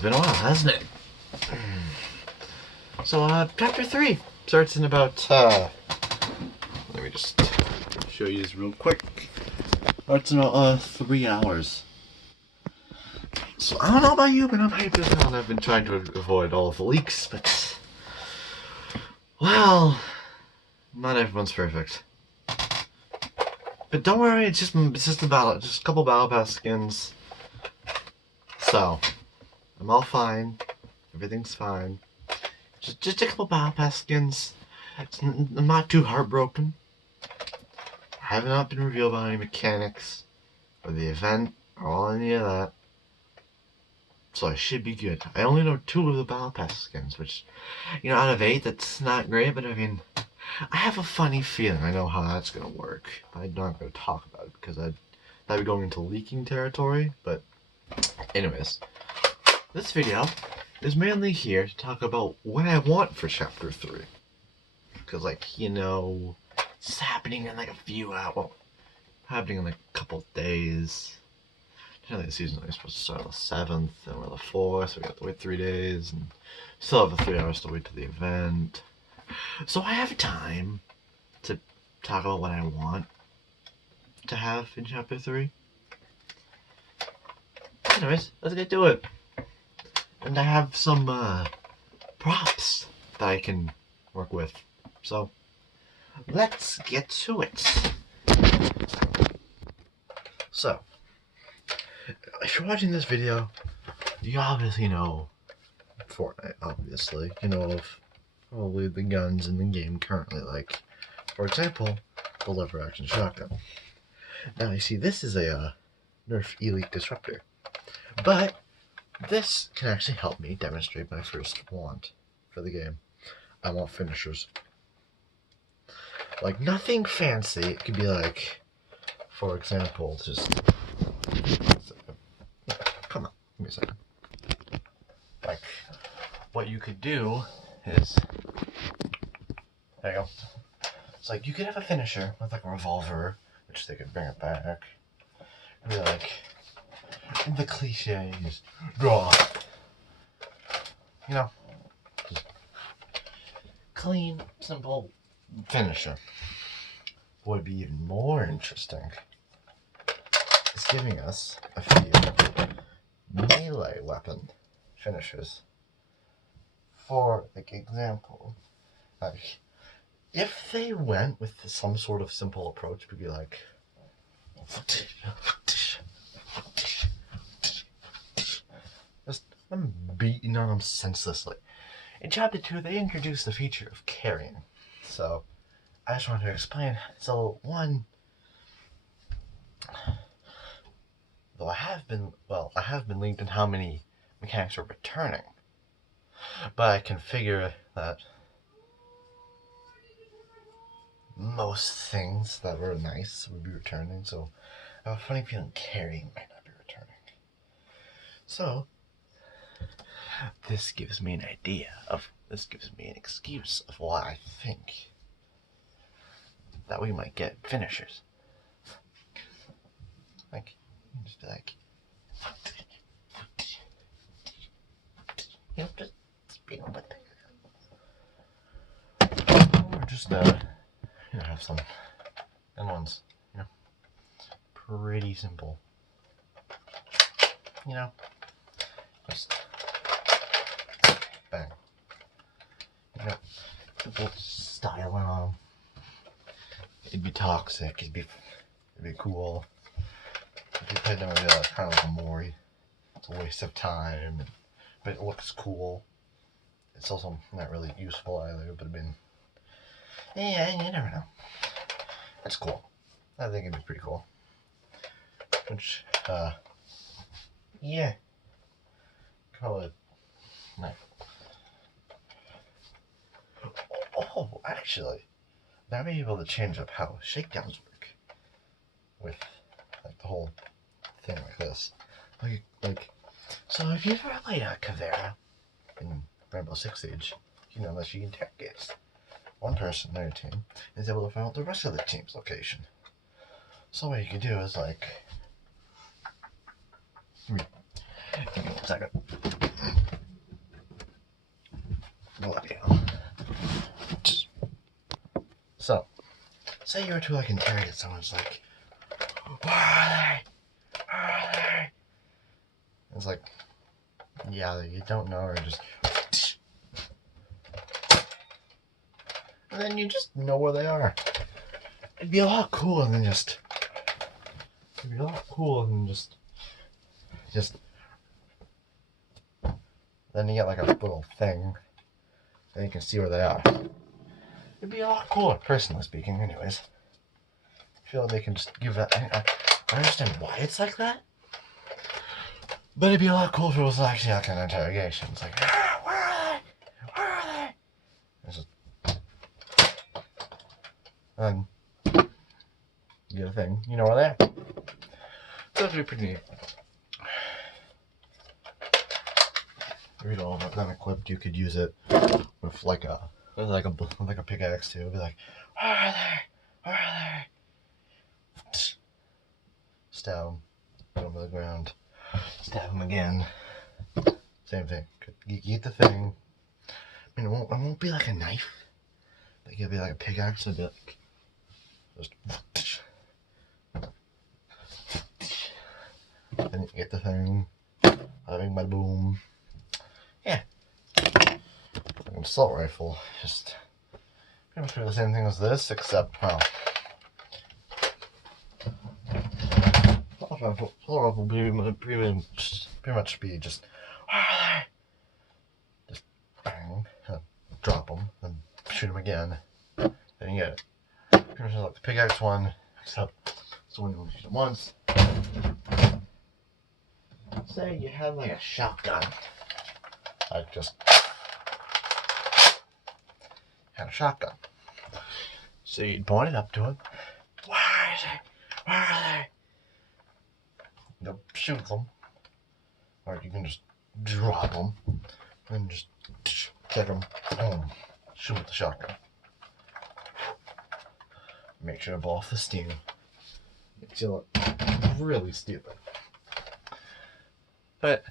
It's been a while, hasn't it? So, chapter 3 starts in about, let me just show you this real quick. Starts in about, 3 hours. So, I don't know about you, but I'm hyped as hell, and I've been trying to avoid all of the leaks, but, well, not everyone's perfect. But don't worry, it's just a couple battle pass skins. So, I'm all fine. Everything's fine. Just a couple battle pass skins. I'm not too heartbroken. I have not been revealed about any mechanics or the event or any of that. So I should be good. I only know 2 of the battle pass skins, which, you know, out of 8, that's not great, but I mean, I have a funny feeling I know how that's going to work. But I'm not going to talk about it because that'd be going into leaking territory. But anyways, this video is mainly here to talk about what I want for chapter 3. Because, like, you know, it's happening in like a few hours. Well, happening in like a couple days. Generally, the season is supposed to start on the 7th, and we're on the 4th, so we have to wait 3 days, and still have the 3 hours to wait to the event. So I have time to talk about what I want to have in chapter 3. Anyways, let's get to it. And I have some props that I can work with. So let's get to it. So, if you're watching this video, you obviously know Fortnite, obviously. You know of probably the guns in the game currently, like, for example, the lever action shotgun. Now, you see, this is a Nerf Elite Disruptor. But this can actually help me demonstrate my first want for the game. I want finishers. Like, nothing fancy. It could be like, for example, just... Come on, give me a second. Like, what you could do is... There you go. It's like, you could have a finisher with like a revolver, which they could bring it back. It'd be like... the cliches. Draw. You know, just clean, simple finisher. What would be even more interesting is giving us a few melee weapon finishers. For like example, like if they went with some sort of simple approach, would be like just I'm beating on them senselessly. In chapter 2, they introduced the feature of carrying. So I just wanted to explain. So one, though I have been linked in how many mechanics are returning, but I can figure that most things that were nice would be returning. So I have a funny feeling carrying might not be returning. So this gives me an excuse of why I think that we might get finishers. Like, just be like, you know, just being with it. Or just, you know, have some thin ones, you know, pretty simple. You know, just bang. You know, simple styling on them. It'd be toxic, it'd be cool. If you played them, it'd be like, kind of like a Mori. It's a waste of time, but it looks cool. It's also not really useful either, but I mean, yeah, you never know. That's cool. I think it'd be pretty cool. Which, yeah. Call it, no. Oh, actually, I may be able to change up how shakedowns work with like the whole thing like this. Like so if you've ever played Kavera in Rainbow Six Siege, you know that she interrogates one person on your team is able to find out the rest of the team's location. So what you can do is like, give me 1 second. Bloody So, say you were to like interrogate someone, it's like, where are they? Where are they? It's like, yeah, you don't know, or just, and then you just know where they are. It'd be a lot cooler than just, then you get like a little thing, and you can see where they are. It'd be a lot cooler, personally speaking, anyways. I feel like they can just give that, I understand why it's like that, but it'd be a lot cooler if it was actually like an interrogation. It's like, where are they? Where are they? It's just, and you get a thing, you know where they are. So that'd be pretty neat. If you don't have them equipped, you could use it with like a pickaxe too. Be like, where are they? Where are they? Stab them, put them to the ground, stab them again. Same thing. You get the thing. I mean, it won't be like a knife. Like it'll be like a pickaxe. It'll be like just. Then you get the thing. Having my boom. Yeah. Like an assault rifle. Just pretty much the same thing as this, except well. Assault rifle will pretty much be just, where are they? Just bang, drop them, then shoot them again. Then you get it. Pretty much like the pickaxe one, except it's only when you shoot it once. Say you have like a shotgun. Like just had a shotgun. So you'd point it up to him. Where is it? Where are they? You'll shoot them. Or you can just drop them. And just check them. Boom. Shoot with the shotgun. Make sure to blow off the steam. Makes you look really stupid. But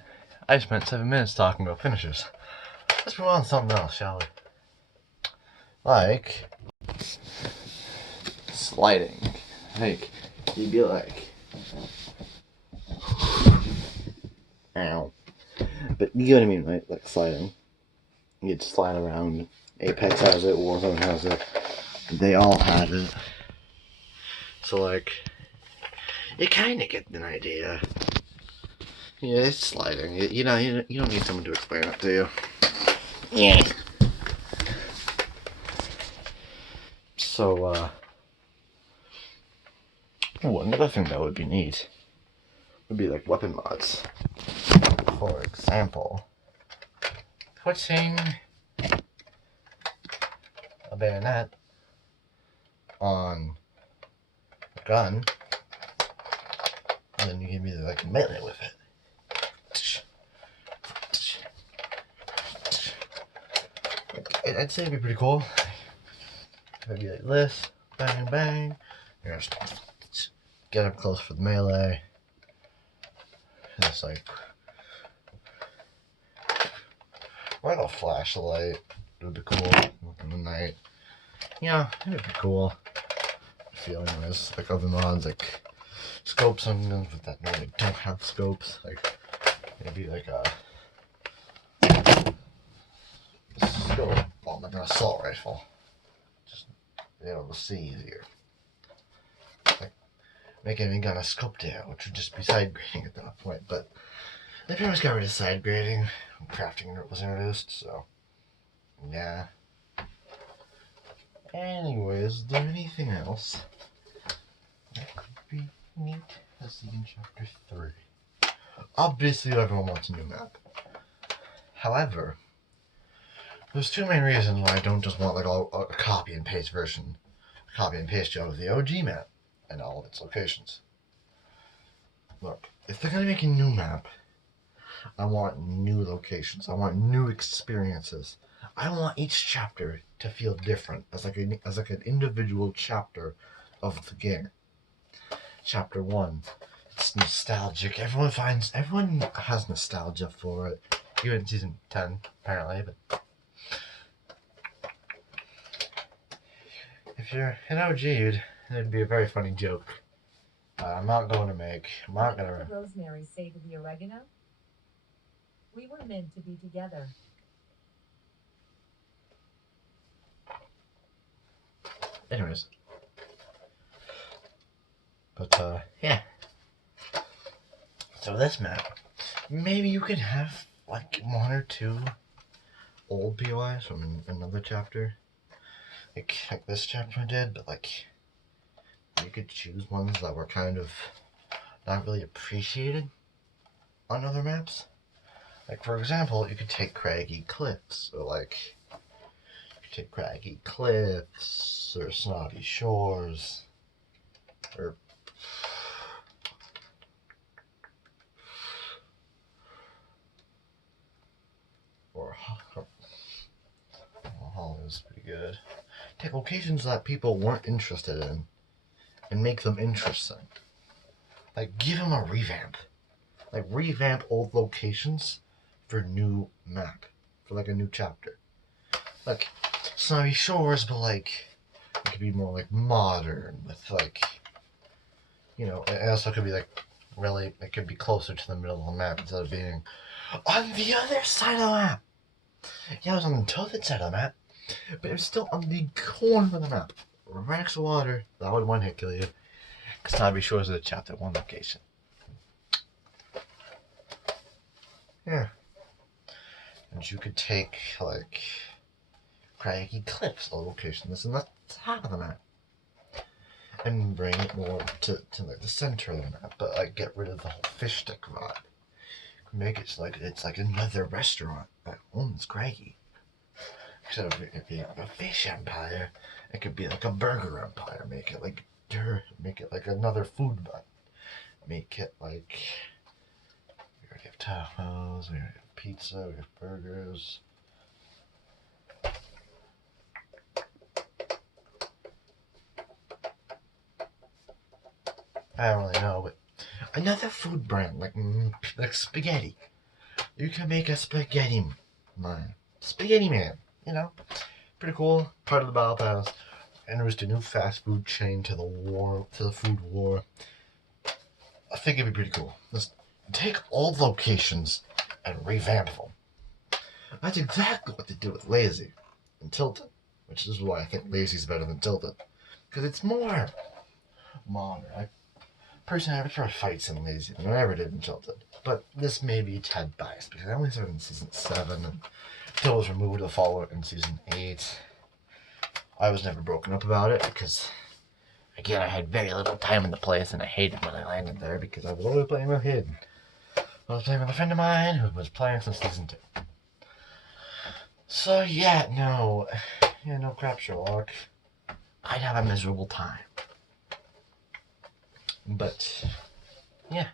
I spent 7 minutes talking about finishers. Let's move on to something else, shall we? Like sliding. Like you'd be like, ow. But you get what I mean, right? Like sliding. You'd slide around. Apex has it, Warzone has it. They all have it. So like, you kind of get an idea. Yeah, it's sliding. You know, you don't need someone to explain it to you. Yeah. So, another thing that would be neat would be like weapon mods. For example, putting a bayonet on a gun, and then you can be like melee with it. I'd say it'd be pretty cool. It'd be like this, bang, bang. You're just get up close for the melee. And it's like a flashlight. It would be cool in the night. Yeah, it would be cool. I feel anyways. Like other mods, like scopes on guns that normally don't have scopes. Like it'd be like a scope on like an assault rifle. Just be able to see easier. Like make any gun a scoped out, which would just be side grading at that point. But they pretty much got rid of side grading when crafting was introduced, so yeah. Anyways, is there anything else that could be neat? Let's see in chapter 3. Obviously everyone wants a new map. However, there's two main reasons why I don't just want like a copy and paste version. A copy and paste job of the OG map and all of its locations. Look, if they're gonna make a new map, I want new locations. I want new experiences. I want each chapter to feel different as like an individual chapter of the game. Chapter 1, it's nostalgic. Everyone has nostalgia for it. Even in season 10, apparently, but if you're an OG, it'd be a very funny joke. I'm not going to make. I'm not going What did the rosemary say to the oregano? We were meant to be together. Anyways. But, yeah. So this map, maybe you could have, like, one or two old POIs from another chapter. Like this chapter did, but, like, you could choose ones that were kind of not really appreciated on other maps. Like, for example, you could take Craggy Cliffs, or, like, you could take Craggy Cliffs, or Snobby Shores, or Hollow is pretty good. Take locations that people weren't interested in and make them interesting. Like, give them a revamp. Like, revamp old locations for new map. For, like, a new chapter. Like, Snobby Shores, but, like, it could be more, like, modern with, like, you know, it also could be, like, really, it could be closer to the middle of the map instead of being on the other side of the map. Yeah, it was on the tilted side of the map, but it was still on the corner of the map. Right next to water. That would one hit kill you. Because Snobby Shores is a chapter 1 location. Yeah. And you could take, like, Craggy Cliffs, a location that's in the top of the map. And bring it more to like, the center of the map, but, like, get rid of the whole fish stick vibe. Make it like it's like another restaurant that owns Craggy. Instead of it being a fish empire, it could be like a burger empire. Make it like another food bun. Make it like we already have tacos, we already have pizza, we have burgers. I don't really know, but another food brand like spaghetti. You can make a spaghetti man. Spaghetti man, you know? Pretty cool. Part of the Battle Pass. Introduced a new fast food chain to the food war. I think it'd be pretty cool. Just take old locations and revamp them. That's exactly what they did with Lazy and Tilted, which is why I think Lazy's better than Tilted. Because it's more modern. Personally, I prefer fights in Lazy than I ever did in Tilted. But this may be a tad biased because I only started in Season 7 and Tilted was removed to the Fallout in Season 8. I was never broken up about it because, again, I had very little time in the place and I hated when I landed there because I was always playing with Hidden. I was playing with a friend of mine who was playing since Season 2. So, yeah, no crap, Sherlock. I'd have a miserable time. But, yeah.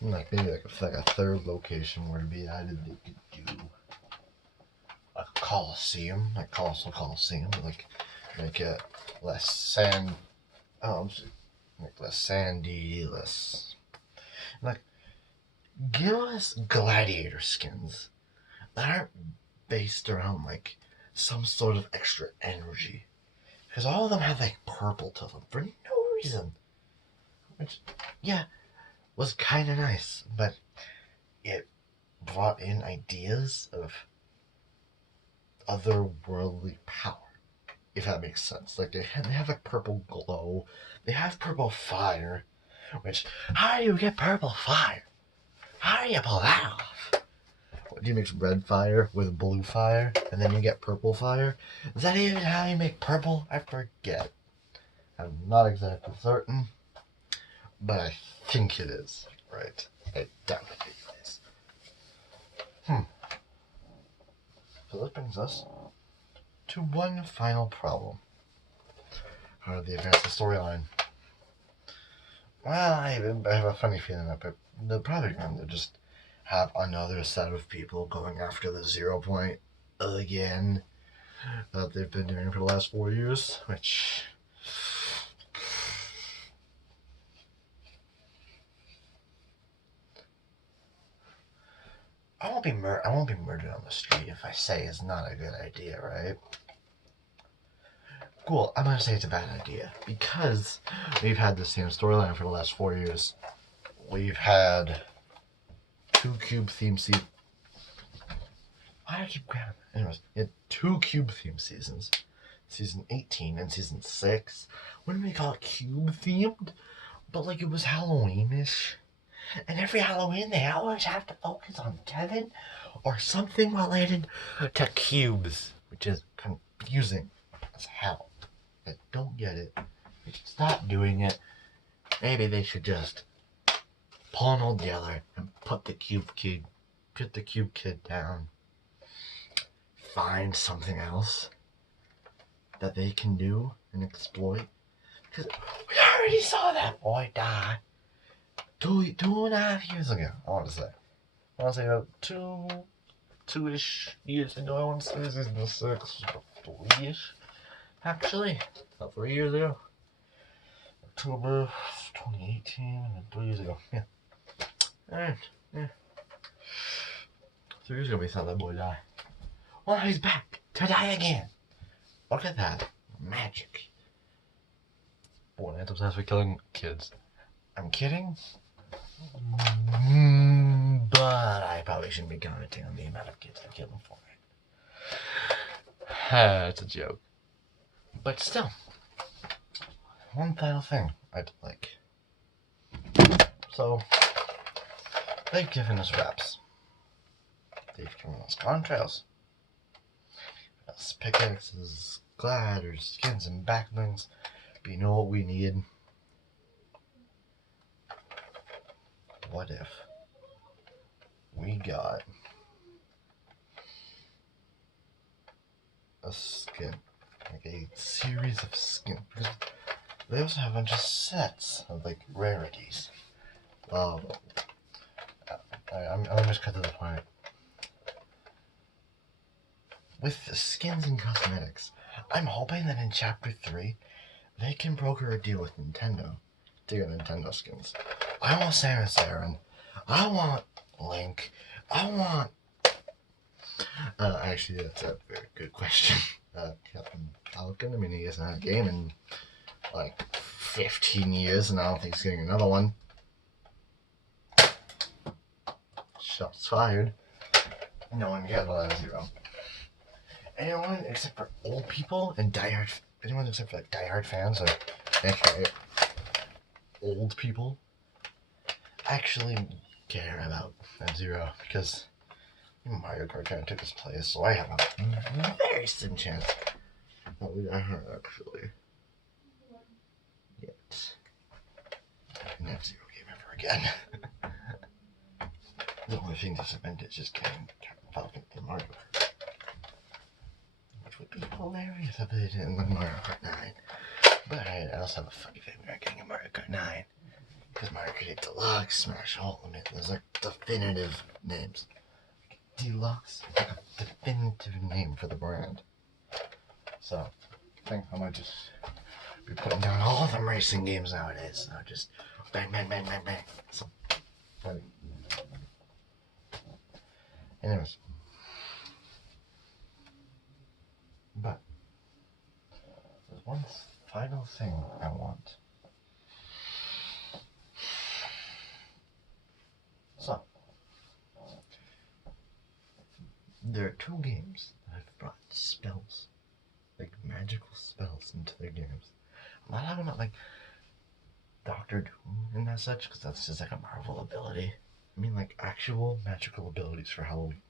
Like, maybe like a third location where to be added, they could do a Coliseum, like Colossal Coliseum, like make it less sand, like less sandy, less, like, give us gladiator skins that aren't based around like some sort of extra energy, because all of them have like purple to them for no reason, which, yeah, was kind of nice, but it brought in ideas of otherworldly power, if that makes sense. Like, they have like purple glow, they have purple fire, which, how do you get purple fire? How do you pull that off? What, do you mix red fire with blue fire, and then you get purple fire? Is that even how you make purple? I forget. I'm not exactly certain, but I think it is, right? I definitely think it is. So this brings us to one final problem. How do they advance the storyline? Well, I have a funny feeling that they're probably going to just have another set of people going after the 0 point again that they've been doing for the last 4 years, which, I won't be murdered on the street if I say it's not a good idea, right? Cool, I'm gonna say it's a bad idea because we've had the same storyline for the last 4 years. We've had 2 cube theme seasons. Why do I keep grabbing? Anyways, we had 2 cube theme seasons. Season 18 and season 6. Wouldn't we call it cube themed? But like it was Halloween-ish. And every Halloween they always have to focus on Kevin or something related to cubes, which is confusing as hell. I don't get it. They should stop doing it. Maybe they should just pull an old together and put the cube kid down. Find something else that they can do and exploit. Because we already saw that boy die 2.5 years ago, I want to say. I want to say about two-ish years ago. I want to say season 6, 3-ish. Actually, about 3 years ago. October 2018, and 3 years ago. Yeah. Alright, yeah. 3 years ago we saw that boy die. Well, he's back to die again. Look at that. Magic. Boy, that's obsessed with killing kids. I'm kidding. But I probably shouldn't be commenting on the amount of kids I killed him for it. It's a joke. But still, one final thing I'd like. So, they've given us reps. They've given us contrails. Us pickaxes, gliders, skins, and backblings. But you know what we need? What if we got a skin, like a series of skins? Because they also have a bunch of sets of like rarities. I'm gonna just cut to the point. With the skins and cosmetics, I'm hoping that in Chapter 3, they can broker a deal with Nintendo to get Nintendo skins. I want Samus Aran. I want Link. I want... actually, that's a very good question. Captain Falcon, I mean, he hasn't had a game in, like, 15 years, and I don't think he's getting another one. Shots fired. No one cares about FZero. Anyone except for old people and diehard... Anyone except for, like, diehard fans of actually old people actually care about FZero, because Mario Kart kind of took his place, so I have a very slim chance that we got her actually yet an FZero game ever again. The only thing to cement is just getting Captain Falcon in Mario Kart, which would be hilarious if they didn't like Mario Kart 9. But I also have a funny feeling we're getting a Mario Kart 9. Because Mario Kart 8 Deluxe, Smash Ultimate, those are definitive names. Deluxe is like a definitive name for the brand. So, I think I might just be putting down all of them racing games nowadays. So just bang, bang, bang, bang, bang. So, anyways. But, there's one final thing I want. So, there are 2 games that have brought spells, like magical spells, into their games. I'm not talking about like Doctor Doom and that such, because that's just like a Marvel ability. I mean like actual magical abilities for Halloween.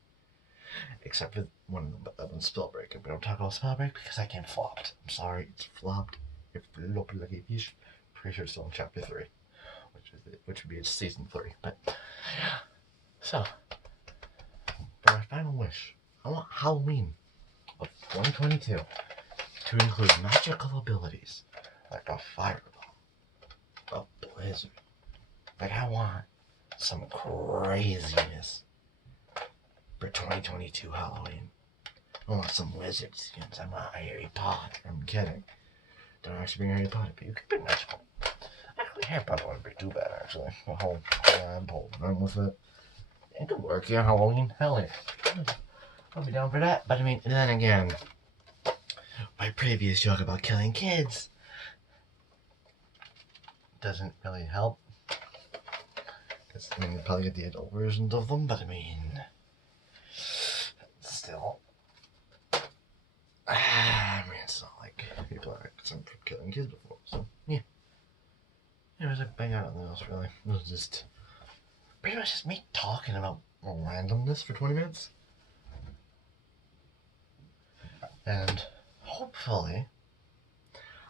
Except for one of them, but that one's Spellbreak. And we don't talk about Spellbreak because that game flopped. I'm sorry, it's flopped. It flopped like a fish. Pretty sure it's still in Chapter 3. Which would be season 3. But so, for my final wish, I want Halloween of 2022 to include magical abilities like a fireball, a blizzard. Like I want some craziness for 2022 Halloween. I want some wizard skins. I want Harry Potter. I'm kidding. Don't actually bring Harry Potter, but you could bring magical. Actually, Harry Potter wouldn't be too bad, actually. The whole run with it. It could work, yeah, Halloween. Hell yeah. I'll be down for that. But I mean, then again, my previous joke about killing kids. Doesn't really help. Because, I mean, you probably get the adult versions of them, but I mean, still. I mean, it's not like people are concerned for killing kids before, so, yeah. It was like bang out nothing else, really. It was just pretty much just me talking about randomness for 20 minutes. And hopefully,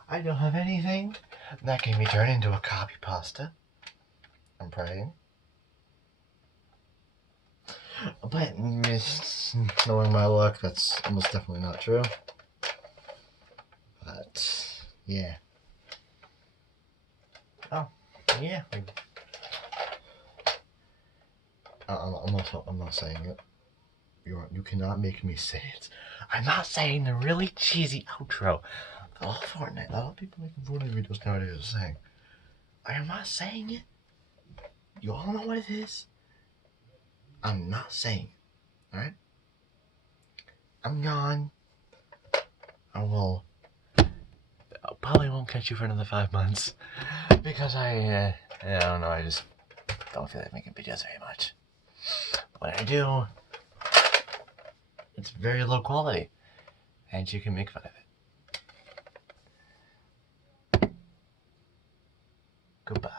I don't have anything that can be turned into a copy pasta. I'm praying. But knowing my luck, that's almost definitely not true. But yeah. Oh, yeah. I'm not saying it. You cannot make me say it. I'm not saying the really cheesy outro that all Fortnite, a lot of people making Fortnite videos nowadays are saying. I am not saying it. You all know what it is. I'm not saying it. Alright? I'm gone. I probably won't catch you for another 5 months. Because I don't know, I just don't feel like making videos very much. When I do, it's very low quality. And you can make fun of it. Goodbye.